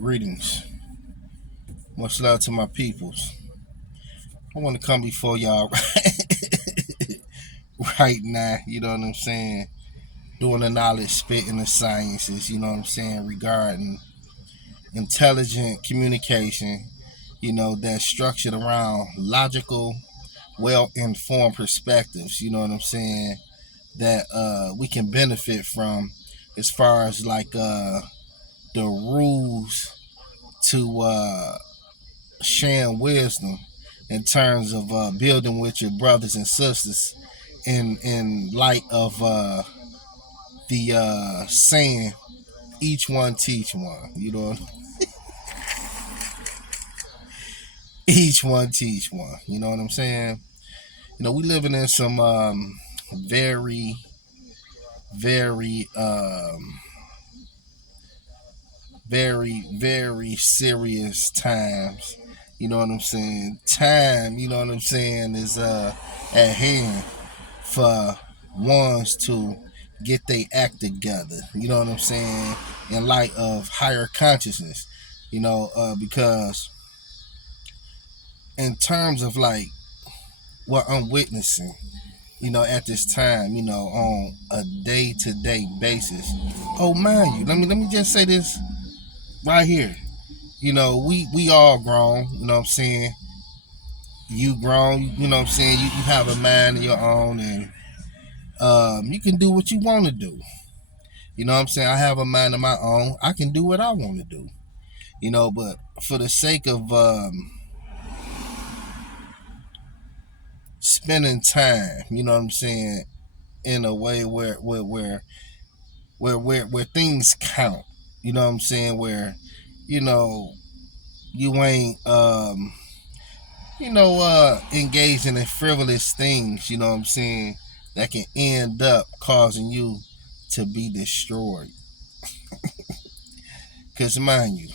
Greetings. Much love to my peoples. I want to come before y'all right now, you know what I'm saying? Doing the knowledge, spitting the sciences, you know what I'm saying, regarding intelligent communication, that's structured around logical, well informed perspectives, you know what I'm saying, that we can benefit from as far as like the rules to sharing wisdom in terms of building with your brothers and sisters in light of the saying each one teach one, each one teach one, you know what I'm saying. We living in some very very very serious times, you know what I'm saying. Time, you know what I'm saying, is at hand for ones to get their act together, you know what I'm saying, in light of higher consciousness, because in terms of like what I'm witnessing, at this time, on a day-to-day basis. Oh, mind you, let me just say this right here. We all grown, you know what I'm saying. You grown, you know what I'm saying. You have a mind of your own, and you can do what you want to do. You know what I'm saying? I have a mind of my own. I can do what I want to do. But for the sake of spending time, you know what I'm saying, in a way where things count, you know what I'm saying, where you know you ain't engaging in frivolous things, you know what I'm saying, that can end up causing you to be destroyed. Because mind you,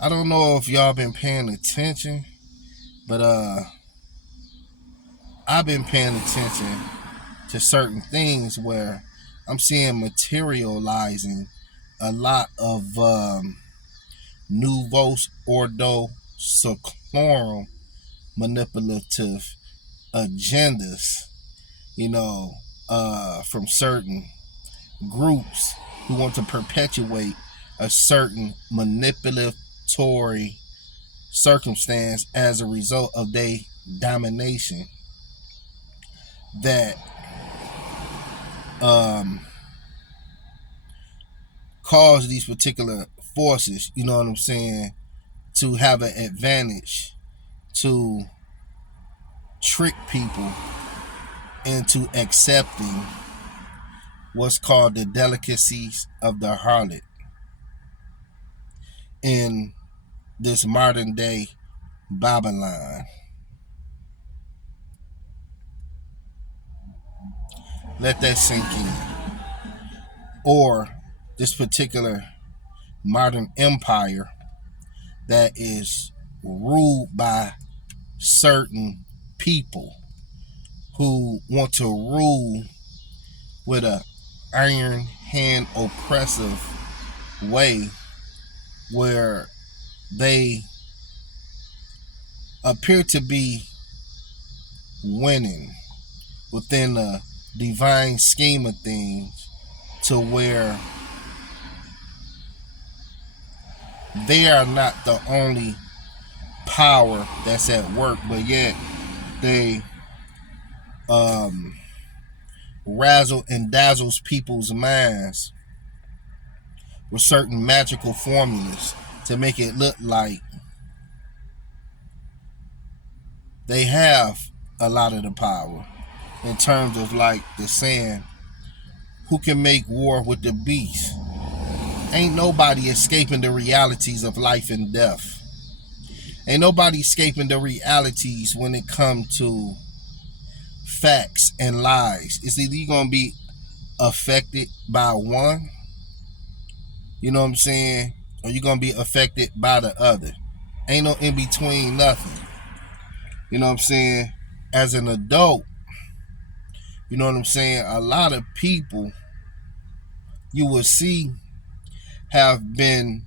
I don't know if y'all been paying attention, but I've been paying attention to certain things where I'm seeing materializing a lot of nouveau ordo seclorum manipulative agendas, from certain groups who want to perpetuate a certain manipulatory circumstance as a result of their domination that cause these particular forces, you know what I'm saying, to have an advantage to trick people into accepting what's called the delicacies of the harlot in this modern day Babylon. Let that sink in. Or this particular modern empire that is ruled by certain people who want to rule with a iron hand oppressive way, where they appear to be winning within the divine scheme of things, to where they are not the only power that's at work, but yet they razzle and dazzles people's minds with certain magical formulas to make it look like they have a lot of the power, in terms of like the saying, who can make war with the beast? Ain't nobody escaping the realities of life and death. Ain't nobody escaping the realities when it comes to facts and lies. It's either you're going to be affected by one, you know what I'm saying, or you're going to be affected by the other. Ain't no in between, nothing. You know what I'm saying? As an adult, you know what I'm saying, a lot of people you will see have been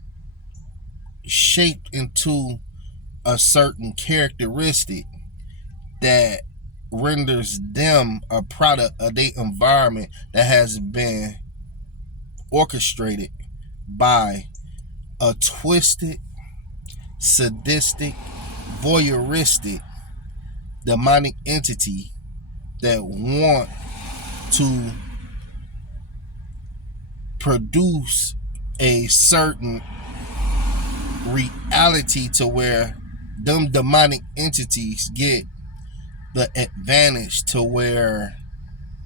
shaped into a certain characteristic that renders them a product of their environment that has been orchestrated by a twisted, sadistic, voyeuristic, demonic entity that want to produce a certain reality to where them demonic entities get the advantage to where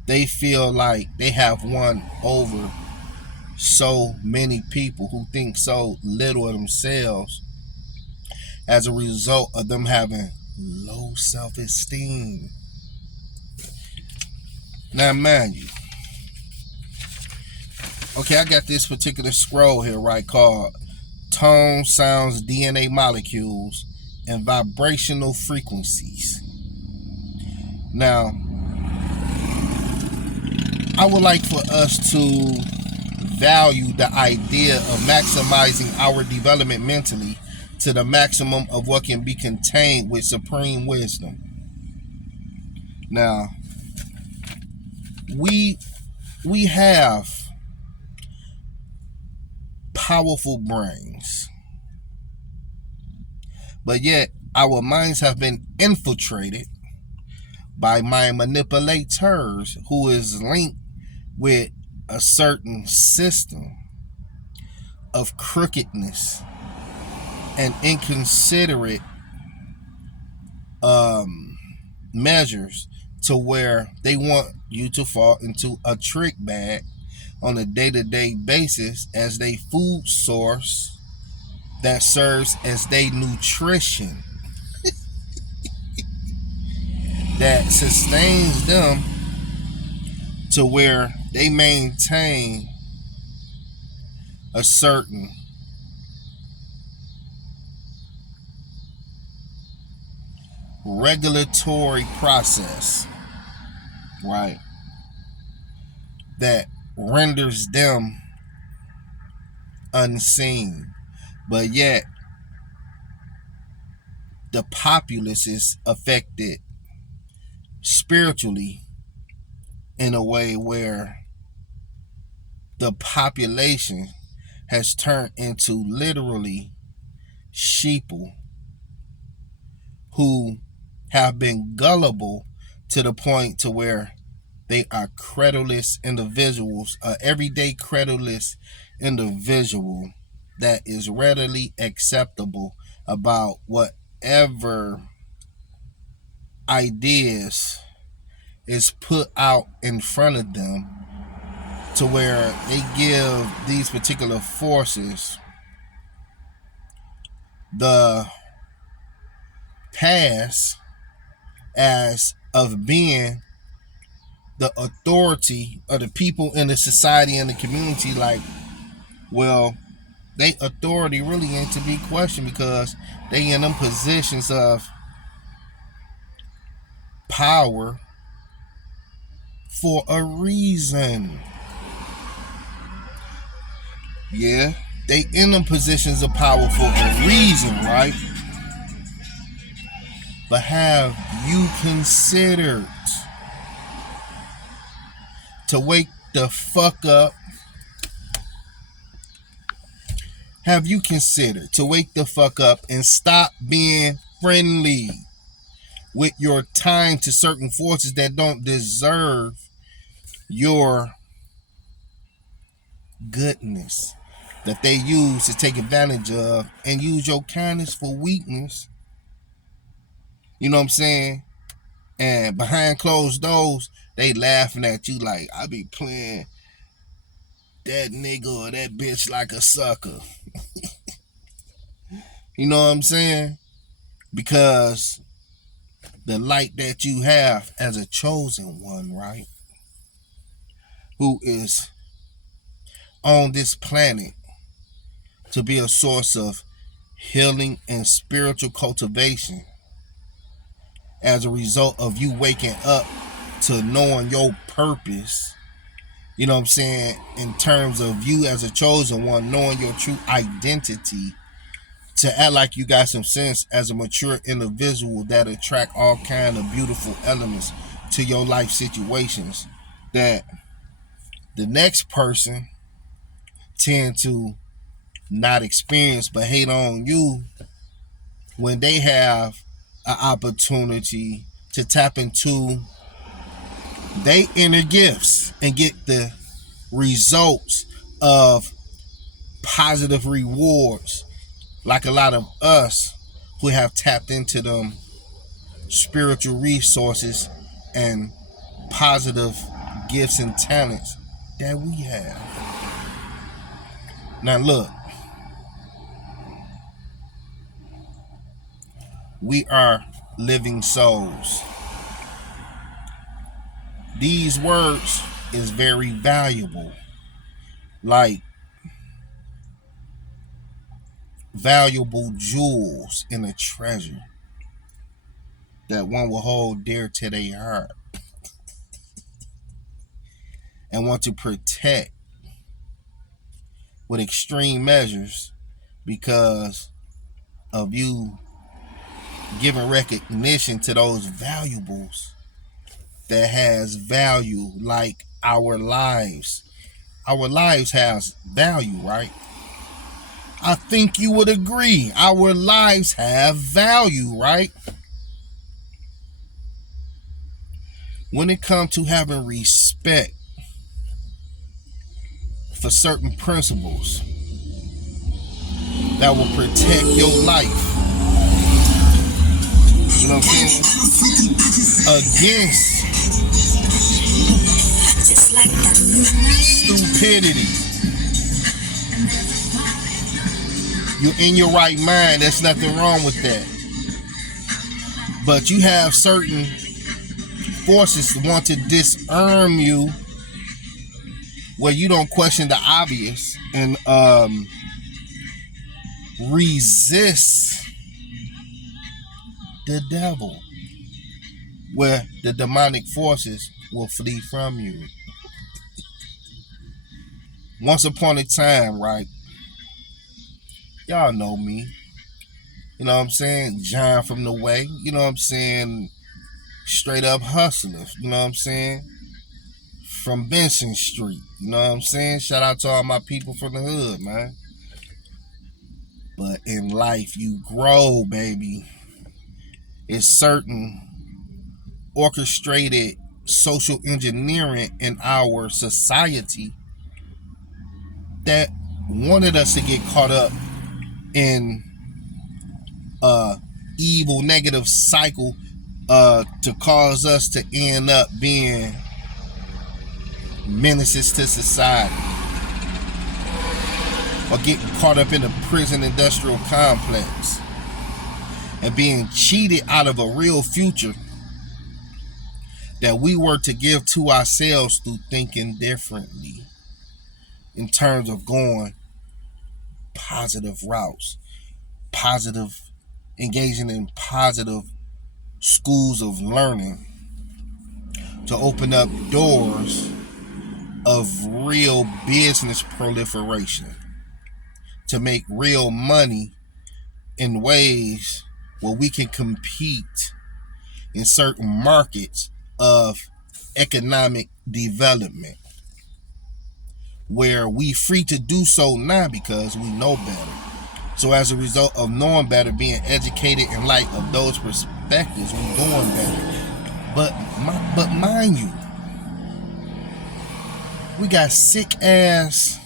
they feel like they have won over so many people who think so little of themselves as a result of them having low self-esteem. Now, mind you, okay, I got this particular scroll here, right, called Tone, Sounds, DNA Molecules, and Vibrational Frequencies. Now, I would like for us to value the idea of maximizing our development mentally to the maximum of what can be contained with supreme wisdom. Now, we have powerful brains, but yet our minds have been infiltrated by mind manipulators who is linked with a certain system of crookedness and inconsiderate measures to where they want you to fall into a trick bag on a day-to-day basis as they food source that serves as their nutrition that sustains them to where they maintain a certain regulatory process, right, that renders them unseen, but yet the populace is affected spiritually in a way where the population has turned into literally sheeple who have been gullible to the point to where they are credulous individuals, an everyday credulous individual that is readily acceptable about whatever ideas is put out in front of them, to where they give these particular forces the pass as of being the authority of the people in the society and the community. Like, well, they authority really ain't to be questioned because they in them positions of power for a reason. Yeah, they in them positions of power for a reason, right? But have you considered to wake the fuck up? Have you considered to wake the fuck up and stop being friendly with your time to certain forces that don't deserve your goodness, that they use to take advantage of and use your kindness for weakness? You know what I'm saying? And behind closed doors, they laughing at you like, I be playing that nigga or that bitch like a sucker. You know what I'm saying? Because the light that you have as a chosen one, right? Who is on this planet to be a source of healing and spiritual cultivation as a result of you waking up to knowing your purpose. You know what I'm saying? In terms of you as a chosen one, knowing your true identity to act like you got some sense as a mature individual that attract all kind of beautiful elements to your life situations that the next person tend to not experience but hate on you when they have an opportunity to tap into their inner gifts and get the results of positive rewards, like a lot of us who have tapped into them spiritual resources and positive gifts and talents that we have. Now look, we are living souls. These words is very valuable, like valuable jewels in a treasure that one will hold dear to their heart and want to protect with extreme measures because of you giving recognition to those valuables that has value, like our lives. Our lives has value, right? I think you would agree. Our lives have value, right? When it comes to having respect for certain principles that will protect your life, you know what I'm saying? Against stupidity. You're in your right mind. There's nothing wrong with that. But you have certain forces that want to disarm you where you don't question the obvious and resist the devil, where the demonic forces will flee from you. Once upon a time, right? Y'all know me. You know what I'm saying? John from the way. You know what I'm saying? Straight up hustlers. You know what I'm saying? From Benson Street. You know what I'm saying? Shout out to all my people from the hood, man. But in life, you grow, baby. It's certain orchestrated social engineering in our society that wanted us to get caught up in a evil negative cycle to cause us to end up being menaces to society or getting caught up in the prison industrial complex and being cheated out of a real future that we were to give to ourselves through thinking differently in terms of going positive routes, positive, engaging in positive schools of learning to open up doors of real business proliferation, to make real money in ways where we can compete in certain markets of economic development, where we free to do so now because we know better. So as a result of knowing better, being educated in light of those perspectives, we're doing better. But mind you, we got sick ass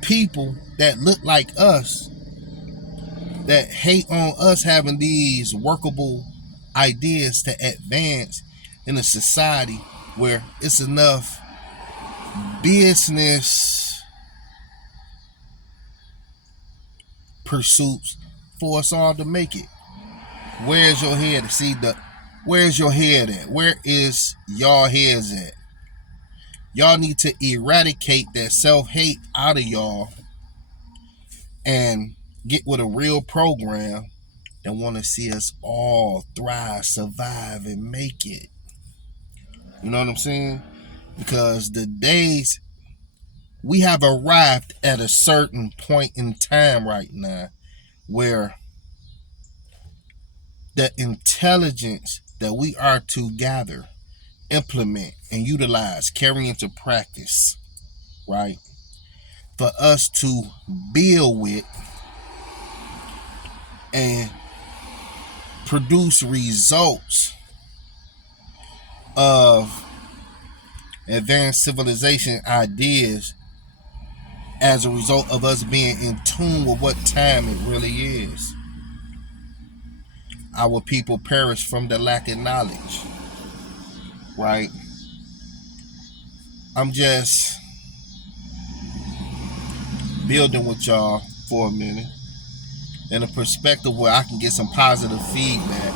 people that look like us that hate on us having these workable ideas to advance in a society where it's enough business pursuits for us all to make it. Where's your head? Where's your head at? Where is y'all heads at? Y'all need to eradicate that self-hate out of y'all and get with a real program that want to see us all thrive, survive, and make it. You know what I'm saying? Because the days we have arrived at a certain point in time right now where the intelligence that we are to gather, implement, and utilize, carry into practice, right? For us to build with and produce results of advanced civilization ideas as a result of us being in tune with what time it really is. Our people perish from the lack of knowledge, right? I'm just building with y'all for a minute in a perspective where I can get some positive feedback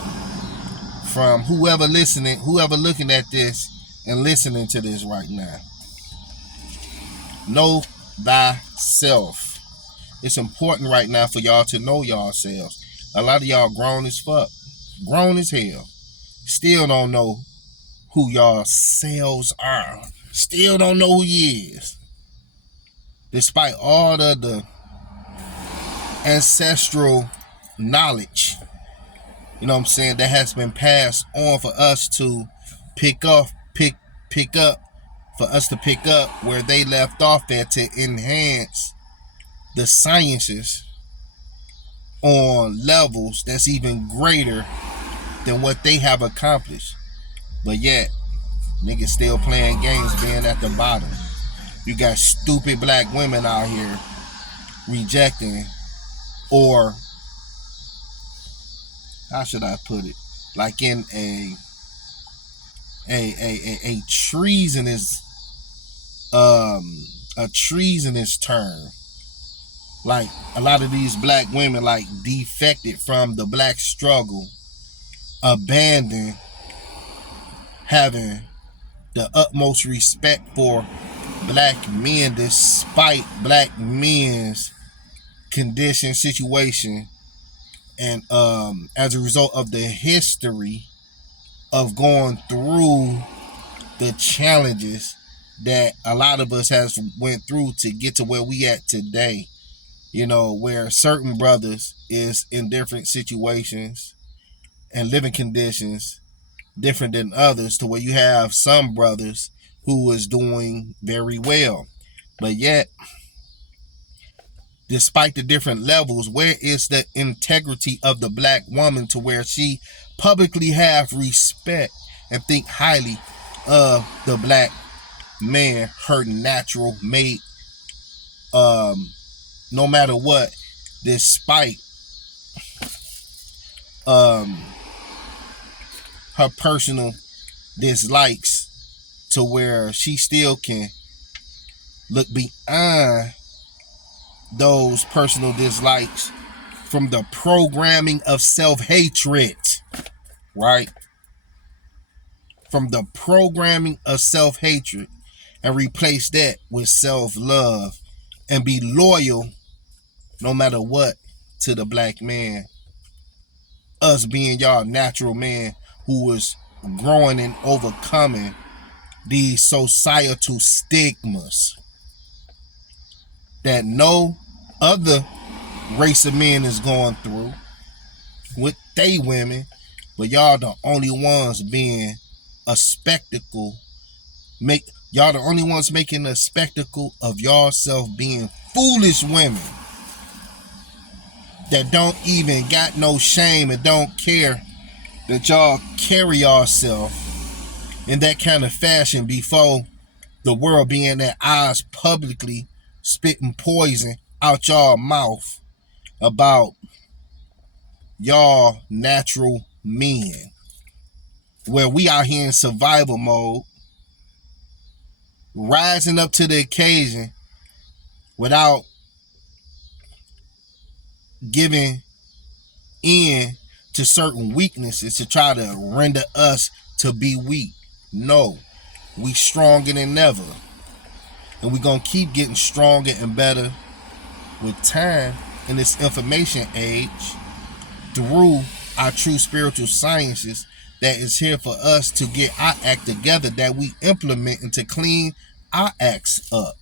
from whoever listening, whoever looking at this and listening to this right now. Know thyself. It's important right now for y'all to know yourselves. A lot of y'all grown as fuck, grown as hell, still don't know who y'all selves are. Still don't know who you is. Despite all the ancestral knowledge, you know what I'm saying, that has been passed on for us to pick up, for us to pick up where they left off at, to enhance the sciences on levels that's even greater than what they have accomplished. But yet, niggas still playing games, being at the bottom. You got stupid black women out here rejecting, or how should I put it? Like in a treasonous term. Like a lot of these black women like defected from the black struggle, abandoned having the utmost respect for black men despite black men's condition, situation, and as a result of the history of going through the challenges that a lot of us has went through to get to where we at today. You know, where certain brothers is in different situations and living conditions different than others, to where you have some brothers who is doing very well. But yet, despite the different levels, where is the integrity of the black woman to where she publicly have respect and think highly of the black man, her natural mate, no matter what, despite her personal dislikes, to where she still can look beyond those personal dislikes from the programming of self-hatred, right? From the programming of self-hatred, and replace that with self-love and be loyal no matter what to the black man. Us being y'all natural man who was growing and overcoming these societal stigmas that no other race of men is going through with they women, but y'all the only ones being a spectacle. Y'all the only ones making a spectacle of yourself, being foolish women that don't even got no shame and don't care that y'all carry yourself in that kind of fashion before the world, being their eyes publicly spitting poison out y'all mouth about y'all natural men, where we out here in survival mode, rising up to the occasion without giving in to certain weaknesses to try to render us to be weak. No, we stronger than ever, and we gonna keep getting stronger and better with time in this information age through our true spiritual sciences that is here for us to get our act together, that we implement and to clean our acts up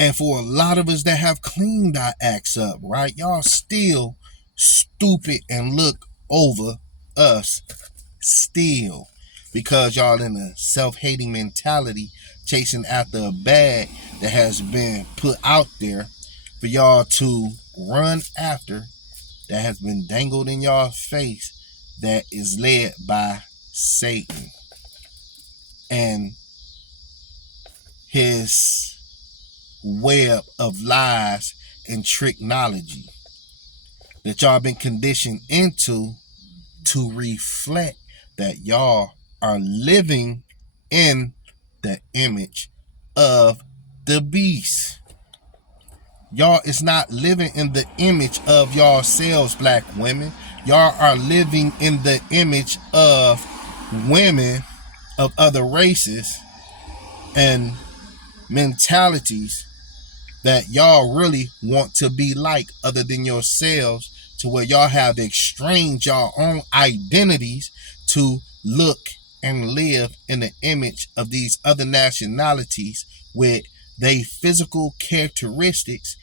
And for a lot of us that have cleaned our acts up, right? Y'all still stupid and look over us still, because y'all in a self-hating mentality, chasing after a bag that has been put out there for y'all to run after, that has been dangled in y'all face, that is led by Satan and his web of lies and technology that y'all been conditioned into, to reflect that y'all are living in the image of the beast. Y'all is not living in the image of y'all selves, black women. Y'all are living in the image of women of other races and mentalities that y'all really want to be like, other than yourselves, to where y'all have exchanged y'all own identities to look and live in the image of these other nationalities with they physical characteristics,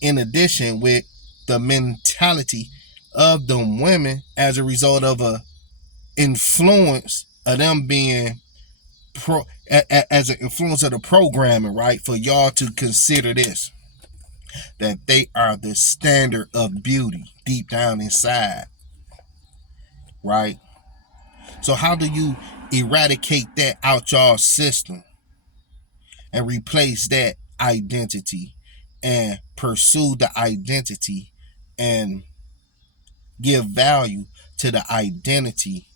in addition with the mentality of them women, as a result of a influence of them being as an influence of the programming, right? For y'all to consider this, that they are the standard of beauty deep down inside, right? So how do you eradicate that out y'all system and replace that identity and pursue the identity and give value to the identity,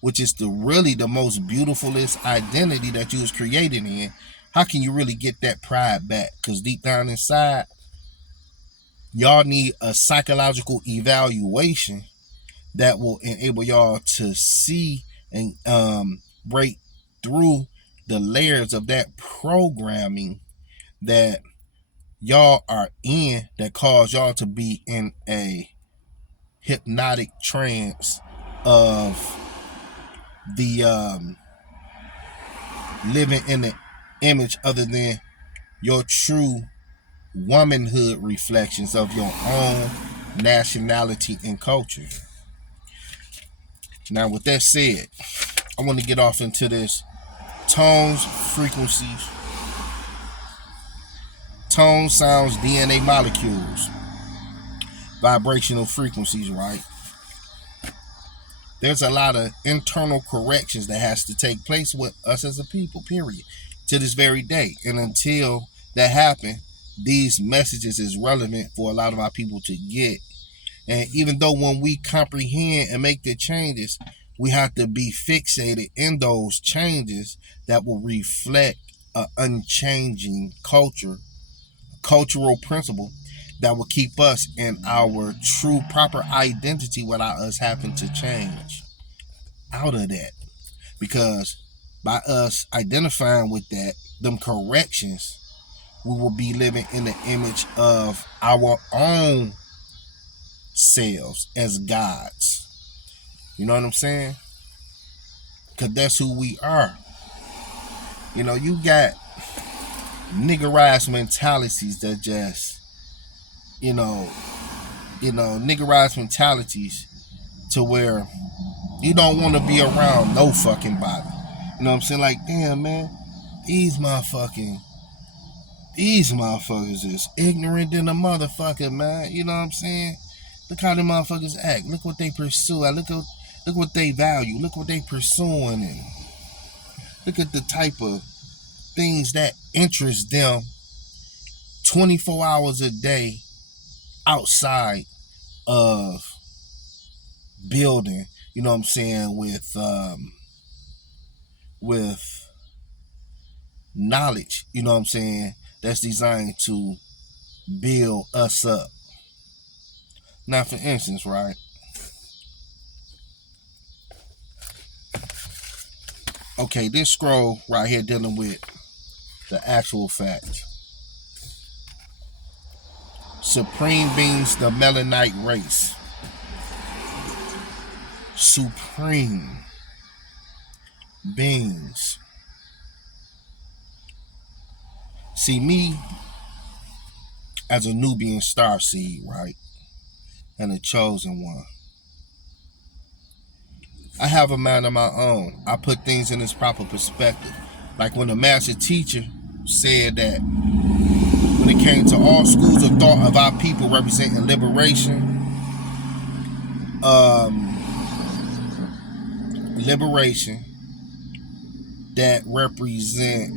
which is really the most beautifulest identity that you was created in? How can you really get that pride back? Because deep down inside, y'all need a psychological evaluation that will enable y'all to see and break through the layers of that programming that y'all are in, that cause y'all to be in a hypnotic trance of the living in the image other than your true womanhood reflections of your own nationality and culture. Now, with that said, I want to get off into this tones, frequencies, tone, sounds, DNA molecules, vibrational frequencies, right? There's a lot of internal corrections that has to take place with us as a people, period, to this very day. And until that happen, these messages is relevant for a lot of our people to get. And even though when we comprehend and make the changes, we have to be fixated in those changes that will reflect an unchanging culture, cultural principle that will keep us in our true proper identity without us having to change out of that. Because by us identifying with that, them corrections, we will be living in the image of our own selves as gods. You know what I'm saying? Because that's who we are. You know, you got niggerized mentalities that just, you know, niggerized mentalities to where you don't want to be around no fucking body. You know what I'm saying? Like, damn, man, these motherfuckers is ignorant than a motherfucker, man. You know what I'm saying? Look how them motherfuckers act. Look what they pursue. Look what they value. Look what they pursuing, and look at the type of things that interest them 24 hours a day outside of building. You know what I'm saying? With knowledge. You know what I'm saying? That's designed to build us up. Now, for instance, right? Okay, this scroll right here dealing with the actual fact. Supreme beings, the melanite race. Supreme beings. See, me as a Nubian star seed, right? And a chosen one. I have a mind of my own. I put things in its proper perspective. Like when the master teacher said that when it came to all schools of thought of our people representing liberation, liberation that represent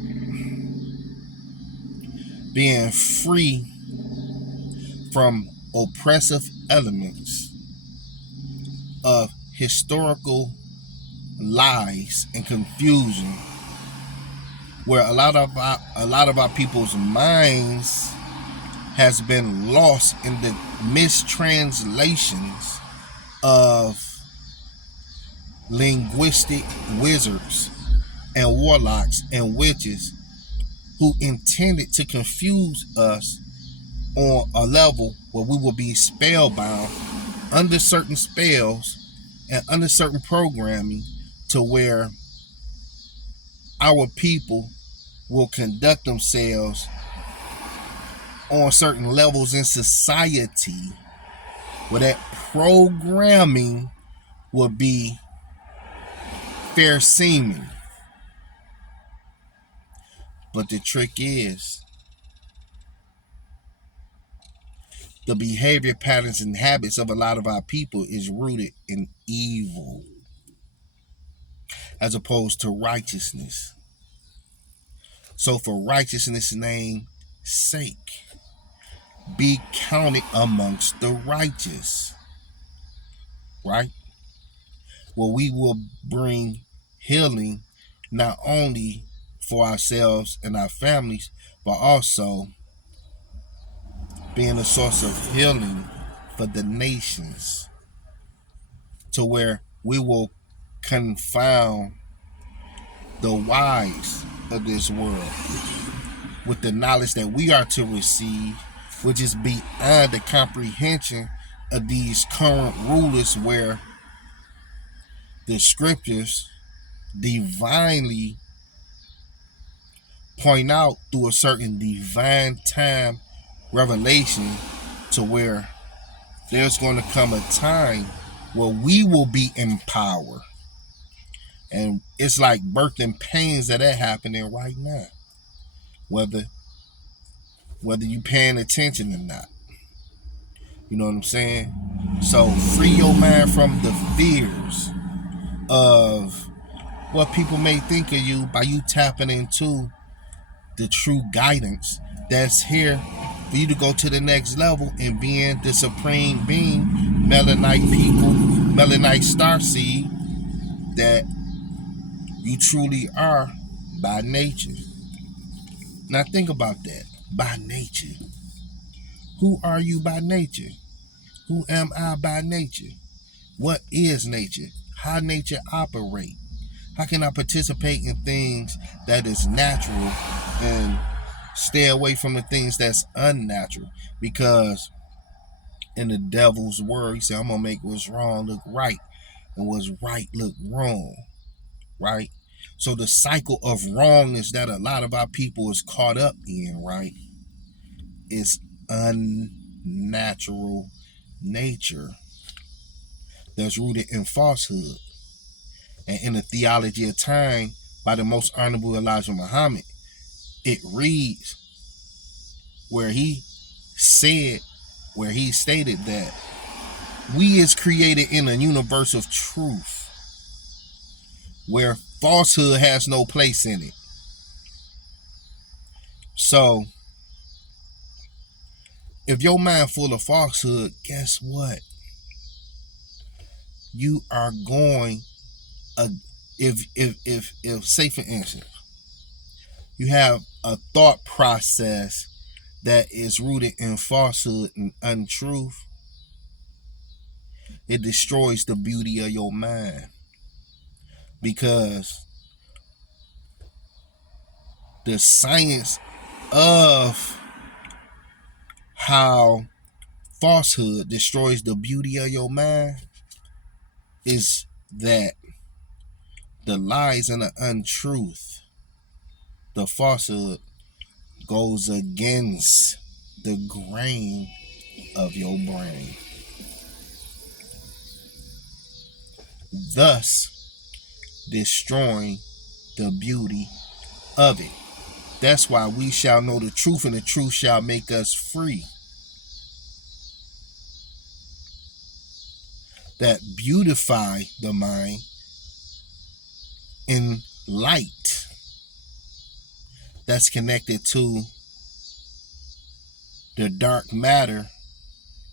being free from oppressive elements of historical lies and confusion, where a lot of our people's minds has been lost in the mistranslations of linguistic wizards and warlocks and witches who intended to confuse us on a level where we will be spellbound under certain spells and under certain programming, to where our people will conduct themselves on certain levels in society where that programming will be fair seeming. But the trick is, the behavior patterns and habits of a lot of our people is rooted in evil as opposed to righteousness. So for righteousness' name's sake, be counted amongst the righteous, right? Well, we will bring healing not only for ourselves and our families, but also being a source of healing for the nations, to where we will confound the wise of this world with the knowledge that we are to receive, which is beyond the comprehension of these current rulers, where the scriptures divinely point out through a certain divine time revelation, to where there's going to come a time where we will be in power. And it's like birthing pains that are happening right now, whether you paying attention or not. You know what I'm saying? So free your mind from the fears of what people may think of you by you tapping into the true guidance that's here for you to go to the next level and being the supreme being, melanite people, melanite starseed that you truly are by nature. Now think about that. By nature. Who are you by nature? Who am I by nature? What is nature? How nature operate? How can I participate in things that is natural and stay away from the things that's unnatural? Because in the devil's word, he said, I'm going to make what's wrong look right and what's right look wrong, right? So the cycle of wrongness that a lot of our people is caught up in, right, is unnatural nature that's rooted in falsehood. And in the theology of time by the most honorable Elijah Muhammad, it reads where he stated that we is created in a universe of truth where falsehood has no place in it. So if your mind full of falsehood, guess what? You are going, if say for instance, you have a thought process that is rooted in falsehood and untruth, it destroys the beauty of your mind. Because the science of how falsehood destroys the beauty of your mind is that the lies and the untruth, the falsehood, goes against the grain of your brain, thus destroying the beauty of it. That's why we shall know the truth, and the truth shall make us free. That beautify the mind in light that's connected to the dark matter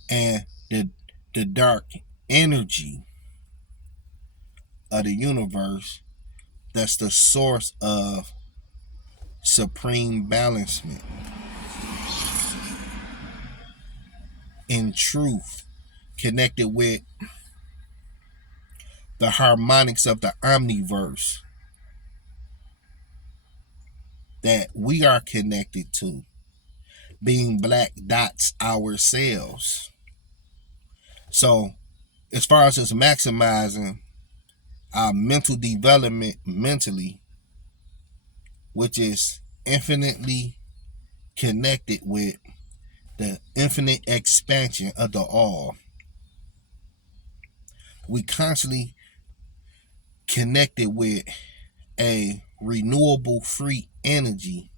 and the dark energy of the universe, that's the source of supreme balancement in truth, connected with the harmonics of the omniverse that we are connected to, being black dots ourselves. So as far as us maximizing our mental development mentally, which is infinitely connected with the infinite expansion of the all, we constantly connected with a renewable free energy.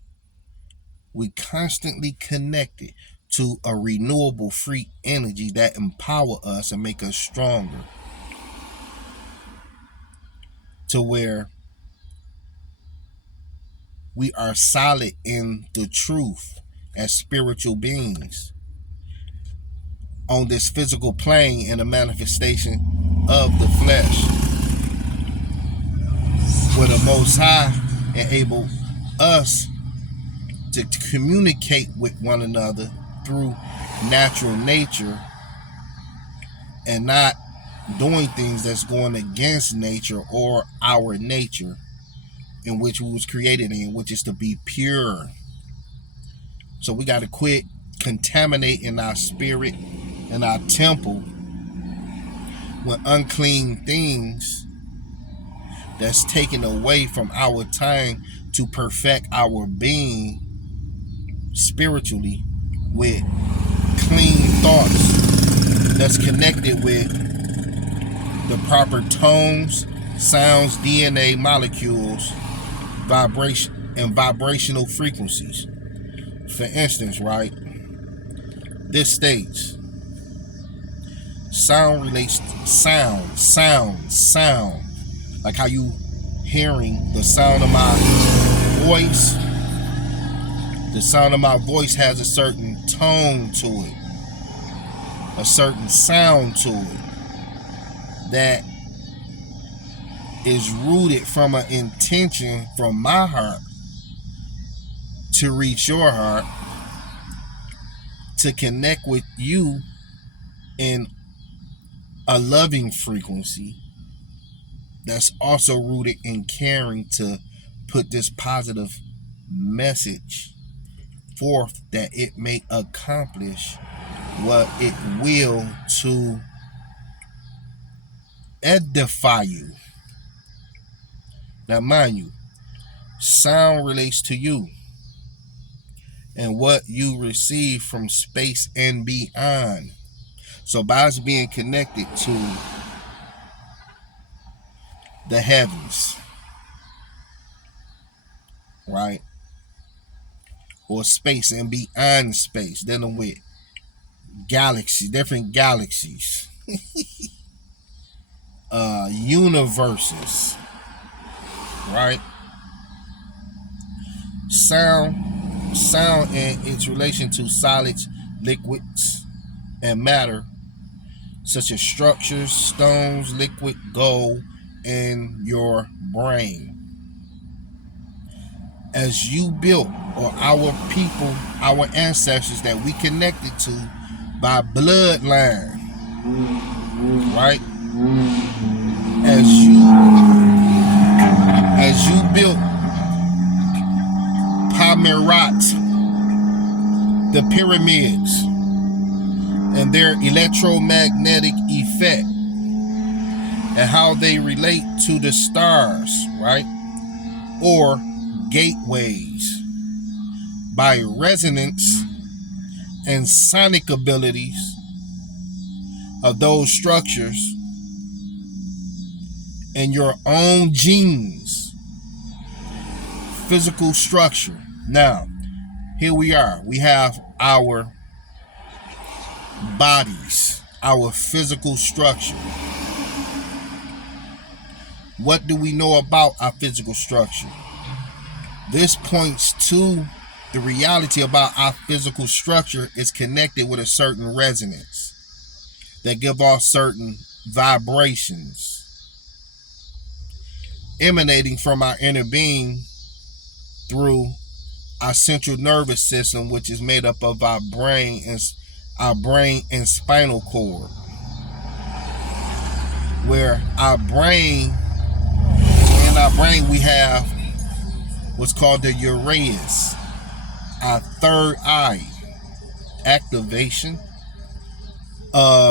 We constantly connected to a renewable free energy that empower us and make us stronger, to where we are solid in the truth as spiritual beings on this physical plane in a manifestation of the flesh, where the Most High enable us to communicate with one another through natural nature and not doing things that's going against nature or our nature in which we was created in, which is to be pure. So we got to quit contaminating our spirit and our temple with unclean things that's taken away from our time to perfect our being spiritually, with clean thoughts that's connected with the proper tones, sounds, DNA molecules, vibration, and vibrational frequencies. For instance, right, this states sound relates to sound, like how you hearing the sound of my voice. The sound of my voice has a certain tone to it, a certain sound to it that is rooted from an intention from my heart to reach your heart, to connect with you in a loving frequency that's also rooted in caring to put this positive message forth, that it may accomplish what it will to edify you. Now mind you, sound relates to you and what you receive from space and beyond. So by us being connected to the heavens, right, or space and beyond space, dealing with galaxies, different galaxies, universes, right? Sound and its relation to solids, liquids, and matter, such as structures, stones, liquid, gold, in your brain. As you built, or our people, our ancestors that we connected to by bloodline, right? As you built Pamirat, the pyramids, and their electromagnetic effect, and how they relate to the stars, right? Or gateways by resonance and sonic abilities of those structures in your own genes, physical structure. Now, here we are. We have our bodies, our physical structure. What do we know about our physical structure? This points to the reality about our physical structure is connected with a certain resonance that give off certain vibrations emanating from our inner being through our central nervous system, which is made up of our brain and spinal cord, where in our brain we have what's called the uraeus, our third eye activation,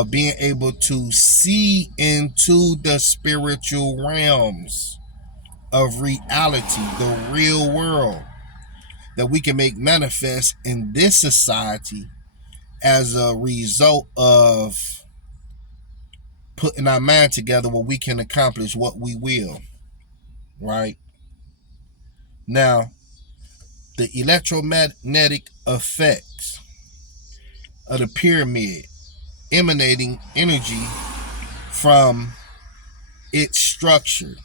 being able to see into the spiritual realms of reality, the real world that we can make manifest in this society as a result of putting our mind together where we can accomplish what we will, right? Now, the electromagnetic effects of the pyramid emanating energy from its structure,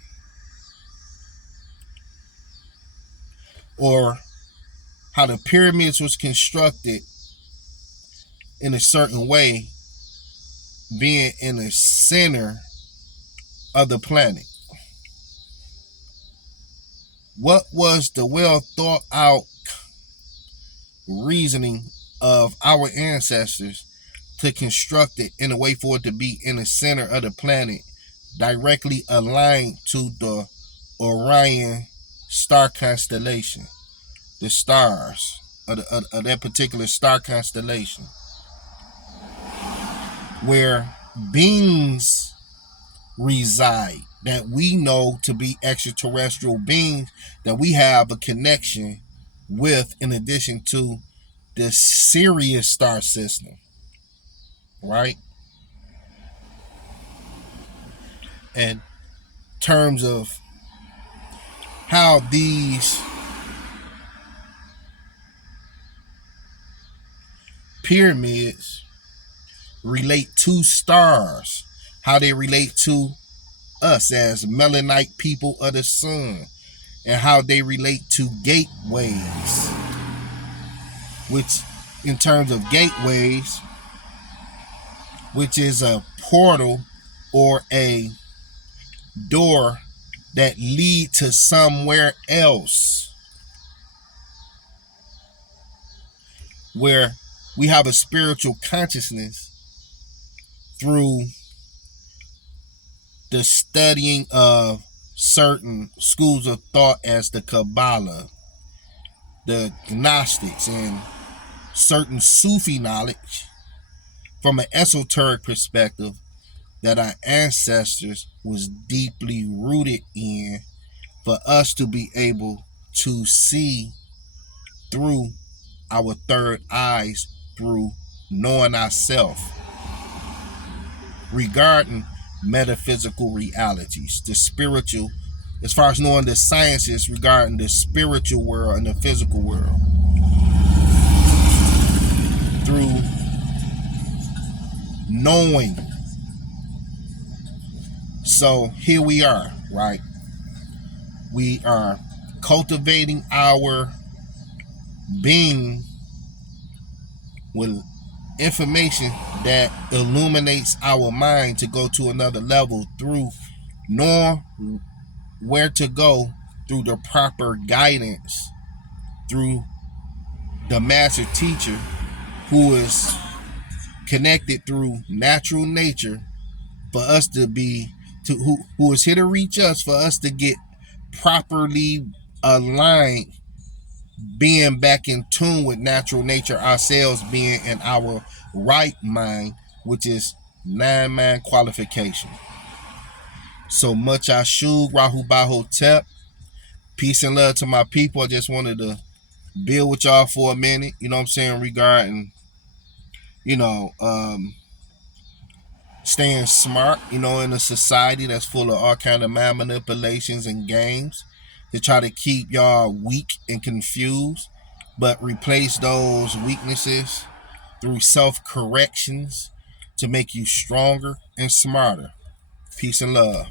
or how the pyramids was constructed in a certain way, being in the center of the planet. What was the well thought out reasoning of our ancestors to construct it in a way for it to be in the center of the planet, directly aligned to the Orion star constellation, the stars of that particular star constellation, where beings reside that we know to be extraterrestrial beings that we have a connection with, in addition to the Sirius star system, right? In terms of how these pyramids relate to stars, how they relate to us as melanite people of the sun, and how they relate to gateways, which in terms of gateways, which is a portal or a door that lead to somewhere else, where we have a spiritual consciousness through the studying of certain schools of thought as the Kabbalah, the Gnostics, and certain Sufi knowledge from an esoteric perspective that our ancestors was deeply rooted in, for us to be able to see through our third eyes, through knowing ourselves regarding metaphysical realities, the spiritual, as far as knowing the sciences regarding the spiritual world and the physical world, through knowing. So here we are, right? We are cultivating our being with information that illuminates our mind to go to another level through knowing where to go through the proper guidance, through the master teacher who is connected through natural nature, for us to be to who is here to reach us, for us to get properly aligned, being back in tune with natural nature ourselves, being in our right mind, which is 9-mind qualification. So much Ashug, Rahu Bahotep. Peace and love to my people. I just wanted to build with y'all for a minute, you know what I'm saying, regarding you know, staying smart, in a society that's full of all kind of manipulations and games to try to keep y'all weak and confused, but replace those weaknesses through self corrections to make you stronger and smarter. Peace and love.